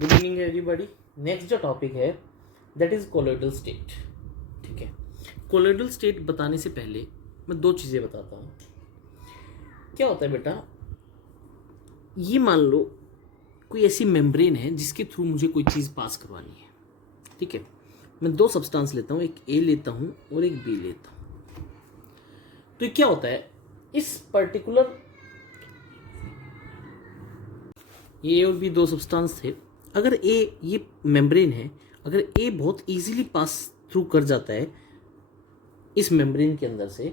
Good evening everybody. Next जो topic है that is colloidal state. ठीक है, कोलोइडल स्टेट बताने से पहले मैं दो चीज़ें बताता हूँ। क्या होता है बेटा, ये मान लो कोई ऐसी मेम्ब्रेन है जिसके थ्रू मुझे कोई चीज़ पास करवानी है। ठीक है, मैं दो सब्सटेंस लेता हूँ, एक ए लेता हूँ और एक बी लेता हूँ। तो क्या होता है, इस पर्टिकुलर ए और बी दो सब्सटेंस थे। अगर ए ये मेम्ब्रेन है, अगर ए बहुत इजीली पास थ्रू कर जाता है इस मेम्ब्रेन के अंदर से,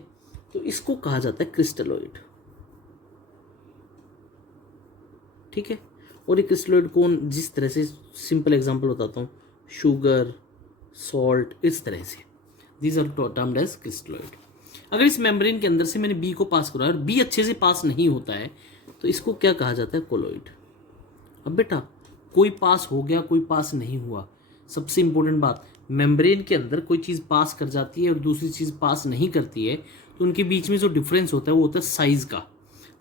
तो इसको कहा जाता है क्रिस्टलोइड। ठीक है, और ये क्रिस्टलोइड कौन, जिस तरह से सिंपल एग्जांपल बताता हूँ, शुगर, सॉल्ट, इस तरह से दीज आर टर्म्ड एज क्रिस्टलोइड। अगर इस मेम्ब्रेन के अंदर से मैंने बी को पास कराया और बी अच्छे से पास नहीं होता है तो इसको क्या कहा जाता है, कोलोइड। अब बेटा कोई पास हो गया, कोई पास नहीं हुआ, सबसे इंपॉर्टेंट बात, मेम्ब्रेन के अंदर कोई चीज़ पास कर जाती है और दूसरी चीज़ पास नहीं करती है तो उनके बीच में जो डिफरेंस होता है वो होता है साइज का।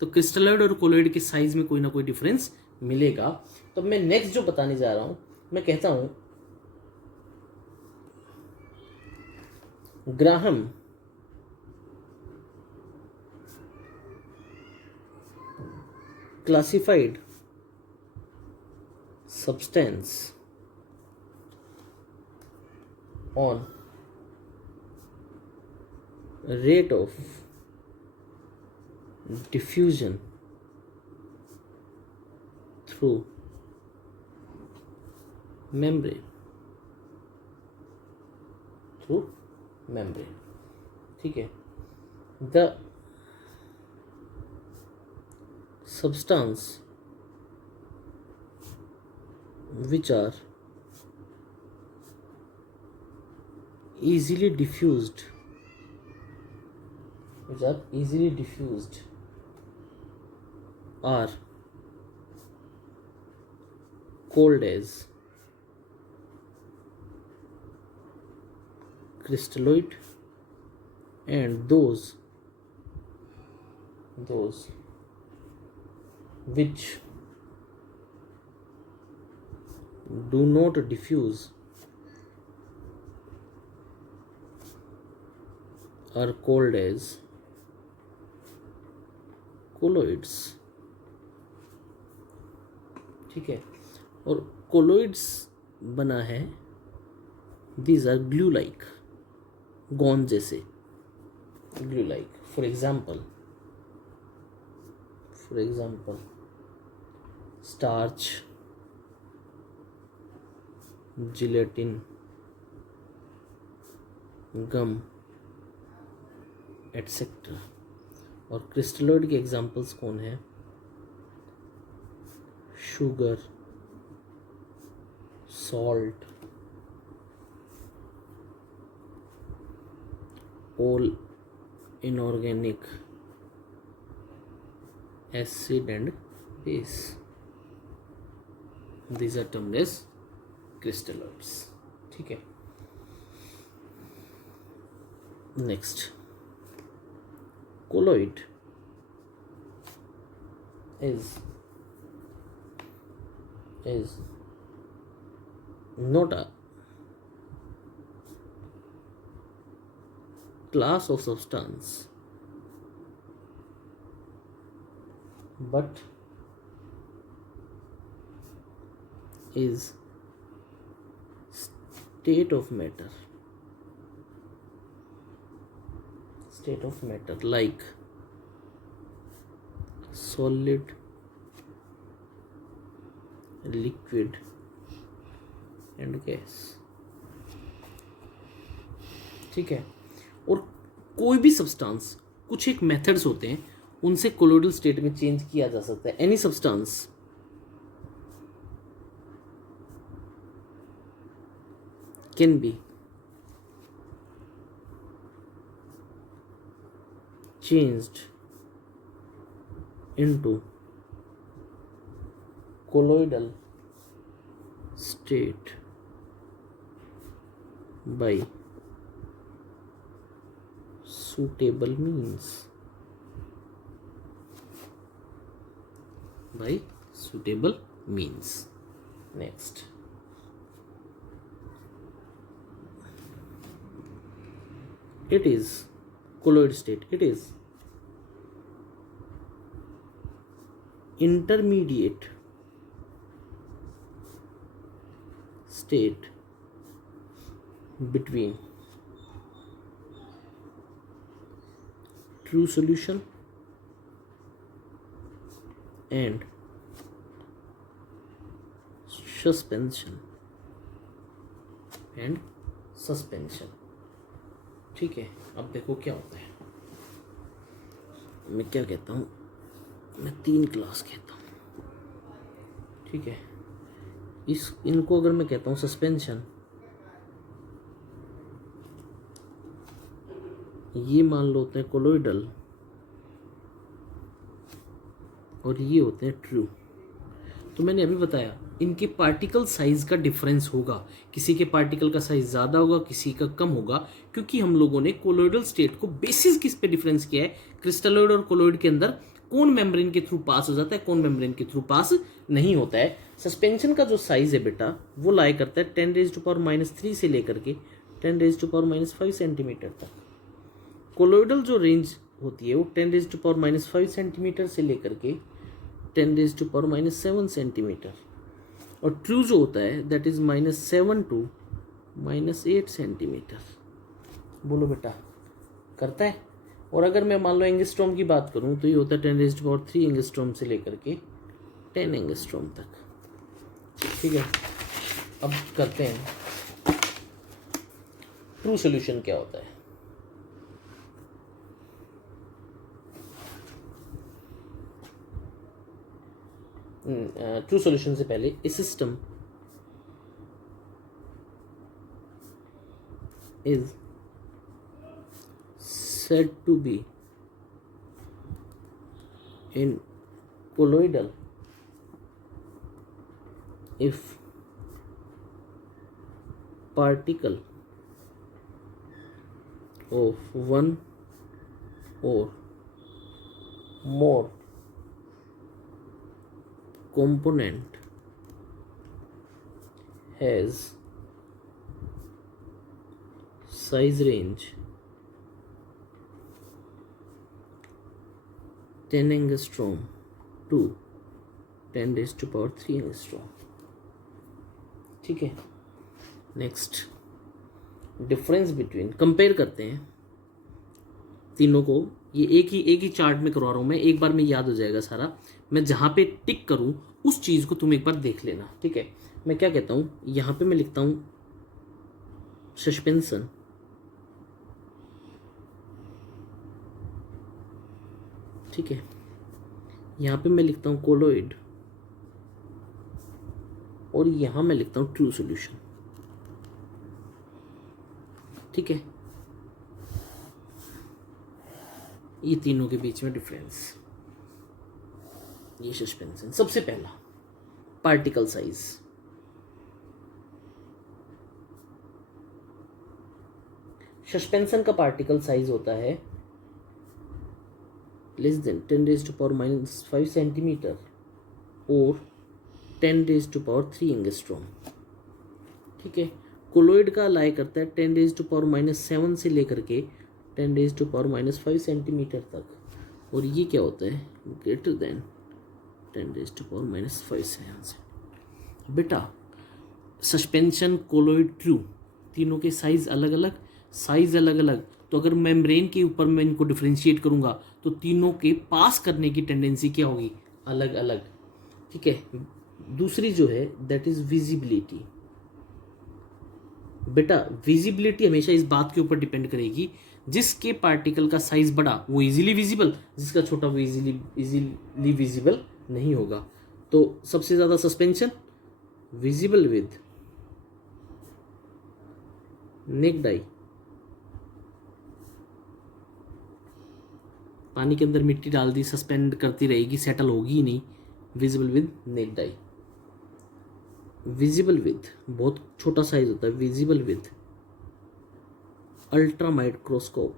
तो क्रिस्टलोइड और कोलोइड के साइज में कोई ना कोई डिफरेंस मिलेगा। तो मैं नेक्स्ट जो बताने जा रहा हूं, मैं कहता हूं Graham classified substance on rate of diffusion through membrane ठीक है, the substance which are easily diffused are called as crystalloid, and those which do not diffuse are called as colloids। ठीक है, और colloids बना है, these are glue like, गोंद जैसे, glue like। for example starch, gelatin, gum, etcetera. और crystalloid के examples कौन है, sugar, salt, all inorganic acid and base, these are termed as crystalloids। ठीक है, next, colloid is not a class of substance but is state of matter like solid, liquid and gas। ठीक है, और कोई भी substance, कुछ एक methods होते हैं उनसे कोलोइडल स्टेट में चेंज किया जा सकता है। Any substance can be changed into colloidal state by suitable means, by suitable means। Next, it is colloid state, it is intermediate state between true solution and suspension ठीक है। अब देखो क्या होता है, मैं क्या कहता हूँ, मैं 3 क्लास कहता हूँ, ठीक है। इनको अगर मैं कहता हूँ सस्पेंशन, ये मान लो होते हैं कोलोइडल और ये होते हैं ट्रू। तो मैंने अभी बताया इनके पार्टिकल साइज का डिफरेंस होगा, किसी के पार्टिकल का साइज ज़्यादा होगा, किसी का कम होगा, क्योंकि हम लोगों ने कोलोइडल स्टेट को बेसिस किस पे डिफरेंस किया है, क्रिस्टलोइड और कोलोइड के अंदर कौन मेम्ब्रेन के थ्रू पास हो जाता है, कौन मेम्ब्रेन के थ्रू पास नहीं होता है। सस्पेंशन का जो साइज है बेटा वो लाई करता है 10⁻³ से लेकर के 10⁻⁵ सेंटीमीटर तक। कोलोइडल जो रेंज होती है वो 10⁻⁵ सेंटीमीटर से लेकर के 10⁻⁷ सेंटीमीटर, और ट्रू जो होता है दैट इज -7 to -8 सेंटीमीटर। बोलो बेटा करता है। और अगर मैं मान लो एंगस्ट्रॉम की बात करूं तो ये होता है 10⁻³ एंगस्ट्रॉम से लेकर के 10 एंगस्ट्रॉम तक, ठीक है। अब करते हैं ट्रू सॉल्यूशन क्या होता है। ट्रू सॉल्यूशन से पहले a system is said to be in colloidal if particle of one or more component has size range 10 angstrom to 10⁻³ angstrom, ठीक है। नेक्स्ट, डिफरेंस बिटवीन, कंपेयर करते हैं तीनों को। ये एक ही चार्ट में करवा रहा हूँ मैं, एक बार में याद हो जाएगा सारा। मैं जहाँ पे टिक करूँ उस चीज़ को तुम एक बार देख लेना, ठीक है। मैं क्या कहता हूँ, यहाँ पे मैं लिखता हूँ सस्पेंशन, ठीक है। यहाँ पे मैं लिखता हूँ कोलोइड और यहाँ मैं लिखता हूँ ट्रू सॉल्यूशन, ठीक है। ये तीनों के बीच में डिफरेंस, ये सस्पेंशन। सबसे पहला पार्टिकल साइज, सस्पेंशन का पार्टिकल साइज होता है less than 10⁻⁵ सेंटीमीटर और 10⁻³ एंगस्ट्रॉम, ठीक है। कोलोइड का लाई करता है 10⁻⁷ से लेकर के 10⁻⁵ सेंटीमीटर तक, और ये क्या होता है ग्रेटर देन 10⁻⁵ बेटा सस्पेंशन कोलोइड ट्रू तीनों के साइज अलग अलग, तो अगर मेम्ब्रेन के ऊपर मैं इनको डिफरेंशिएट करूंगा तो तीनों के पास करने की टेंडेंसी क्या होगी, अलग अलग, ठीक है। दूसरी जो है दैट इज विजिबिलिटी। बेटा विजिबिलिटी हमेशा इस बात के ऊपर डिपेंड करेगी, जिसके पार्टिकल का साइज बड़ा वो इजीली विजिबल, जिसका छोटा वो इजीली विजिबल नहीं होगा। तो सबसे ज्यादा सस्पेंशन विजिबल विद नेक्ड आई, पानी के अंदर मिट्टी डाल दी, सस्पेंड करती रहेगी, सेटल होगी ही नहीं, visible with necked I. Visible with बहुत छोटा साइज होता है, विजिबल विद अल्ट्रा माइक्रोस्कोप,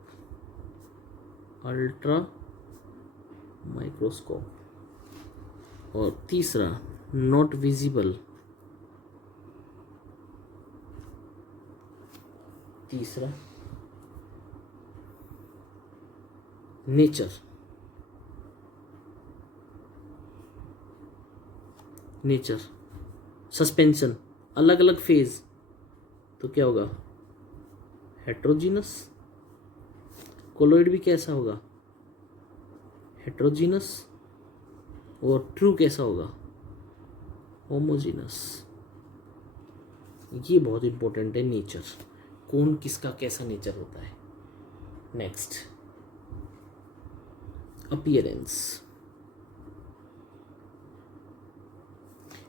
और तीसरा नॉट विजिबल तीसरा नेचर, नेचर सस्पेंशन, अलग अलग फेज, तो क्या होगा हेट्रोजीनस। कोलोइड भी कैसा होगा हेट्रोजीनस, और ट्रू कैसा होगा होमोजीनस। ये बहुत इंपॉर्टेंट है, नेचर, कौन किसका कैसा नेचर होता है। नेक्स्ट अपीयरेंस,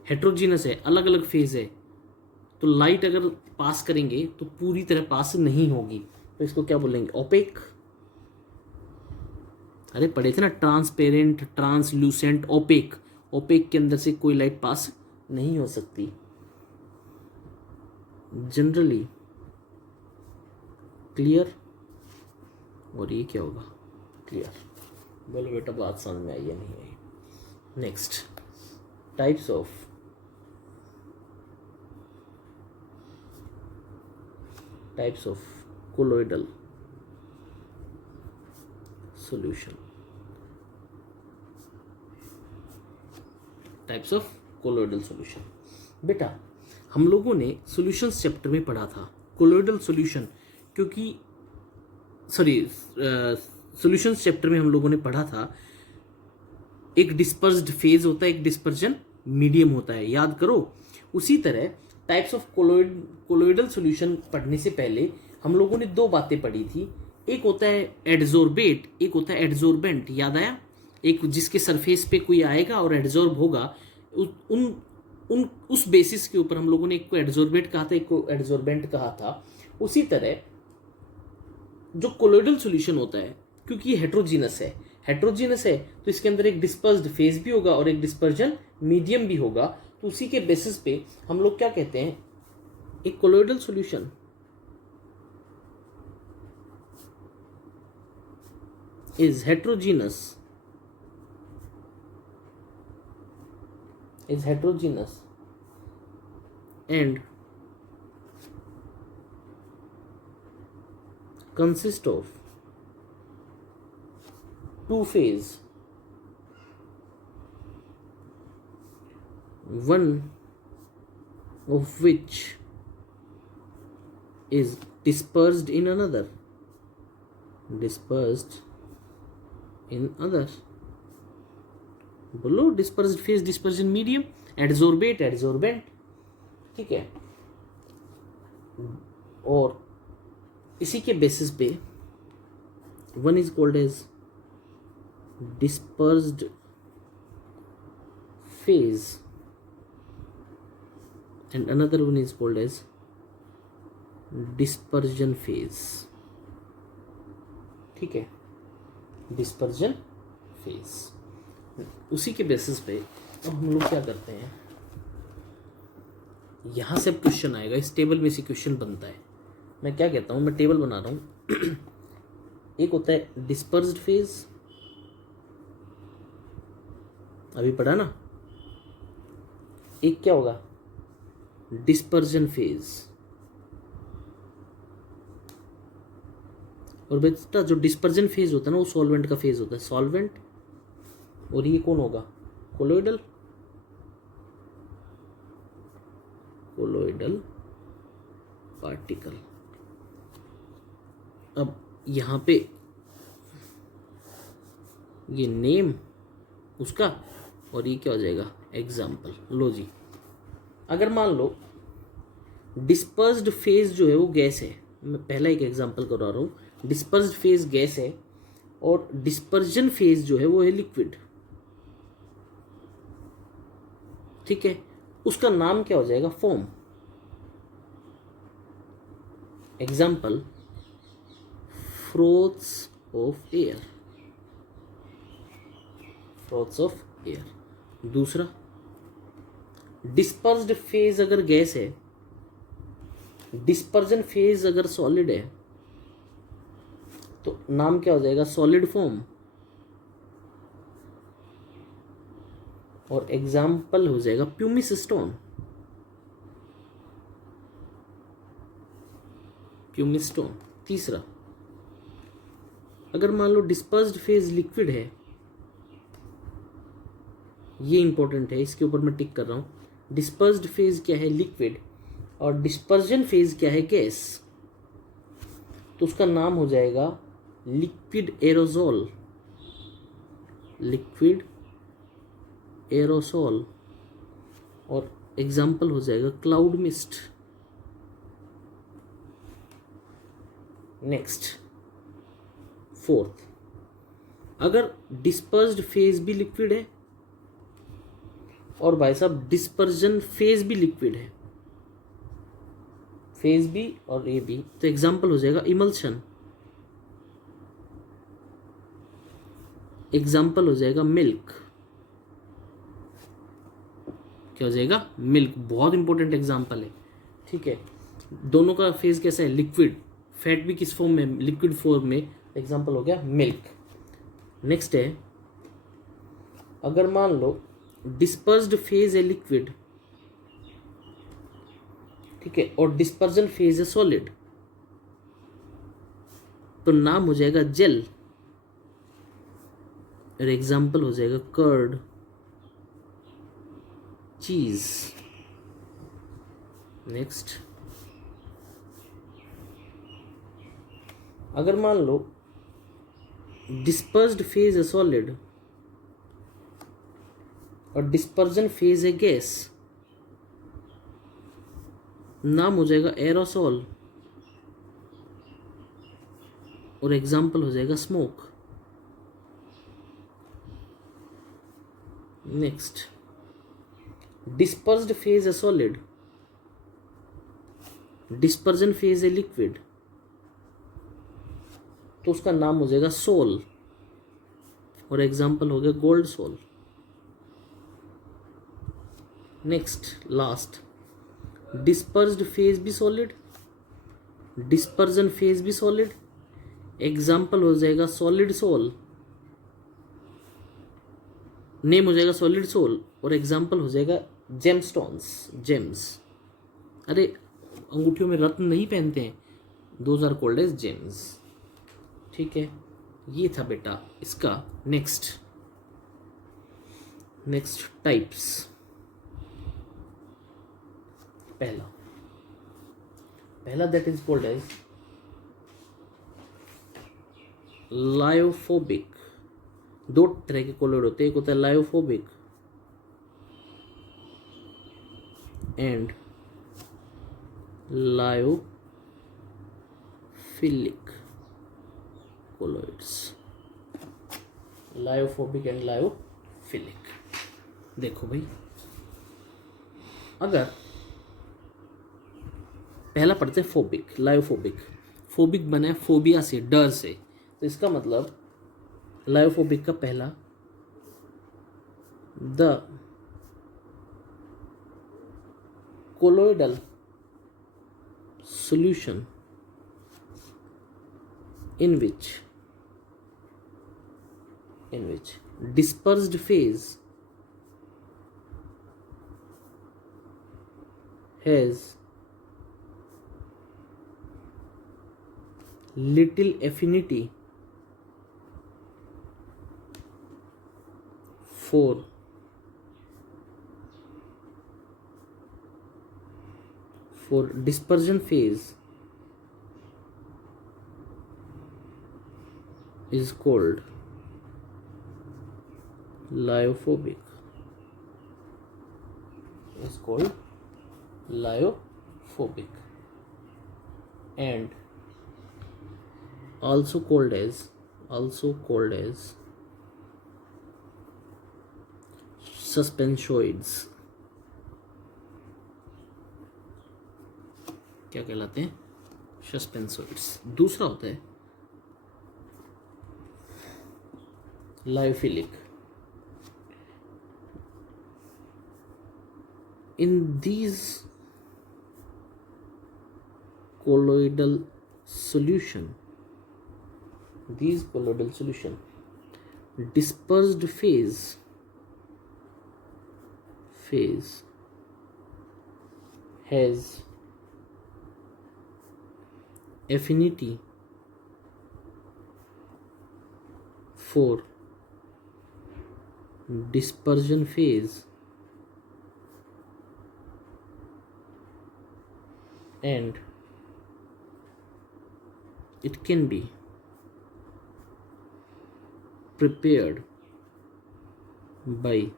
हेट्रोजीनस है, अलग अलग फेज है, तो लाइट अगर पास करेंगे तो पूरी तरह पास नहीं होगी, तो इसको क्या बोलेंगे ओपेक। अरे पढ़े थे ना, ट्रांसपेरेंट, ट्रांसल्यूसेंट, ओपेक। ओपेक के अंदर से कोई लाइट पास नहीं हो सकती जनरली। क्लियर, और ये क्या होगा क्लियर। बोलो बेटा बात समझ में आई या नहीं आई। Next types of colloidal solution, types of colloidal solution. बेटा हम लोगों ने सॉल्यूशंस चैप्टर में पढ़ा था कोलोइडल सॉल्यूशन, क्योंकि सॉरी सॉल्यूशंस चैप्टर में हम लोगों ने पढ़ा था एक डिस्पर्स्ड फेज होता है, एक डिस्पर्जन मीडियम होता है, याद करो। उसी तरह टाइप्स ऑफ कोलोइडल सॉल्यूशन पढ़ने से पहले हम लोगों ने दो बातें पढ़ी थी, एक होता है एडजोर्बेट, एक होता है एडजोर्बेंट, याद आया। एक जिसके सरफेस पे कोई आएगा और एडजॉर्ब होगा, उस बेसिस के ऊपर हम लोगों ने एक को एडजोर्बेट कहा था, एक को एडजोर्बेंट कहा था। उसी तरह जो कोलोइडल सॉल्यूशन होता है, क्योंकि ये हेट्रोजीनस है तो इसके अंदर एक डिस्पर्स्ड फेज भी होगा और एक डिस्पर्जन मीडियम भी होगा, तो उसी के बेसिस पे हम लोग क्या कहते हैं, एक colloidal solution is heterogeneous and consist of two phase, one of which is dispersed in another, बोलो dispersed phase, dispersion medium, adsorbate, adsorbent, ठीक है। और इसी के बेसिस पे one is called as dispersed phase and another one is called as dispersion phase, ठीक है, dispersion phase. उसी के बेसिस पे अब हम लोग क्या करते हैं, यहां से अब क्वेश्चन आएगा, इस टेबल में से क्वेश्चन बनता है। मैं क्या कहता हूं, मैं टेबल बना रहा हूं एक होता है डिस्पर्स्ड फेज, अभी पढ़ा ना, एक क्या होगा डिस्पर्जन फेज। और बेटा जो डिस्पर्जन फेज होता है ना, वो सॉल्वेंट का फेज होता है, सॉल्वेंट, और ये कौन होगा कोलोइडल पार्टिकल। अब यहां पे ये नेम उसका, और ये क्या हो जाएगा एग्जाम्पल। लो जी, अगर मान लो डिस्पर्स्ड फेज जो है वो गैस है, मैं पहला एक एग्जाम्पल करवा रहा हूँ, डिस्पर्स्ड फेज गैस है और डिस्पर्जन फेज जो है वो है लिक्विड, ठीक है। उसका नाम क्या हो जाएगा फॉर्म। एग्जाम्पल फ्रोथ्स ऑफ एयर, दूसरा डिस्पर्स्ड फेज अगर गैस है, डिस्पर्जन फेज अगर सॉलिड है, तो नाम क्या हो जाएगा सॉलिड फॉर्म, और एग्जाम्पल हो जाएगा प्यूमिस क्यूमिस स्टोन। तीसरा, अगर मान लो डिस्पर्स्ड फेज लिक्विड है, ये इंपॉर्टेंट है, इसके ऊपर मैं टिक कर रहा हूं। डिस्पर्स्ड फेज क्या है? लिक्विड। और डिस्पर्जन फेज क्या है? गैस। तो उसका नाम हो जाएगा लिक्विड एरोसोल। Liquid aerosol. और एग्जाम्पल हो जाएगा क्लाउड मिस्ट। नेक्स्ट, फोर्थ, अगर डिस्पर्स्ड फेज भी लिक्विड है और भाई साहब डिस्पर्जन फेज भी लिक्विड है, फेज भी और ए भी, तो एग्जाम्पल हो जाएगा इमल्शन। एग्जाम्पल हो जाएगा मिल्क। क्या हो जाएगा? मिल्क। बहुत इंपॉर्टेंट एग्जाम्पल है, ठीक है। दोनों का फेज कैसा है? लिक्विड। फैट भी किस फॉर्म में? लिक्विड फॉर्म में। एग्जाम्पल हो गया मिल्क। नेक्स्ट है, अगर मान लो डिस्पर्स्ड फेज है लिक्विड, ठीक है, और डिस्पर्जन फेज है सॉलिड, तो नाम हो जाएगा जेल। और एग्जाम्पल हो जाएगा कर्ड, चीज। नेक्स्ट, अगर मान लो डिस्पर्स्ड फेज है सॉलिड और डिस्पर्जन फेज है गैस, नाम हो जाएगा एरोसोल। और एग्जाम्पल हो जाएगा स्मोक। नेक्स्ट, डिस्पर्स्ड फेज है सॉलिड, डिस्पर्जन फेज है लिक्विड, तो उसका नाम हो जाएगा सोल। और एग्जाम्पल हो गया gold sol. Next, last, dispersed phase भी सॉलिड, डिस्पर्जन फेज भी सॉलिड, एग्जाम्पल हो जाएगा सॉलिड सोल। नेम हो जाएगा सॉलिड सोल। और एग्जाम्पल हो जाएगा जेमस्टोन्स, जेम्स। अरे अंगूठियों में रत्न नहीं पहनते हैं, those are called as gems, ठीक है। ये था बेटा इसका। Next types. पहला that is called as lyophobic. दो तरह के कोलोइड होते हैं, एक होता है lyophobic and lyophilic colloids. Lyophobic and lyophilic. देखो भाई, अगर पहला पढ़ते हैं फोबिक, लायोफोबिक। फोबिक बना है फोबिया से, डर से, तो इसका मतलब लायोफोबिक का पहला, the colloidal solution in which dispersed phase has little affinity for dispersion phase is called lyophobic. And also called as suspensioids. क्या कहलाते हैं? सस्पेंसोइड्स। दूसरा होता है lyophilic. In these colloidal solution, dispersed phase has affinity for dispersion phase and it can be prepared by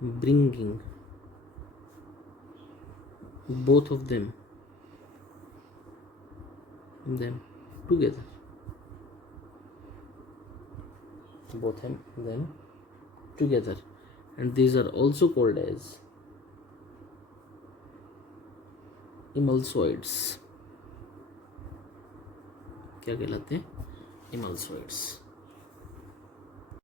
bringing both of them together, both of them together, and these are also called as emulsoids. क्या कहलाते हैं? emulsoids.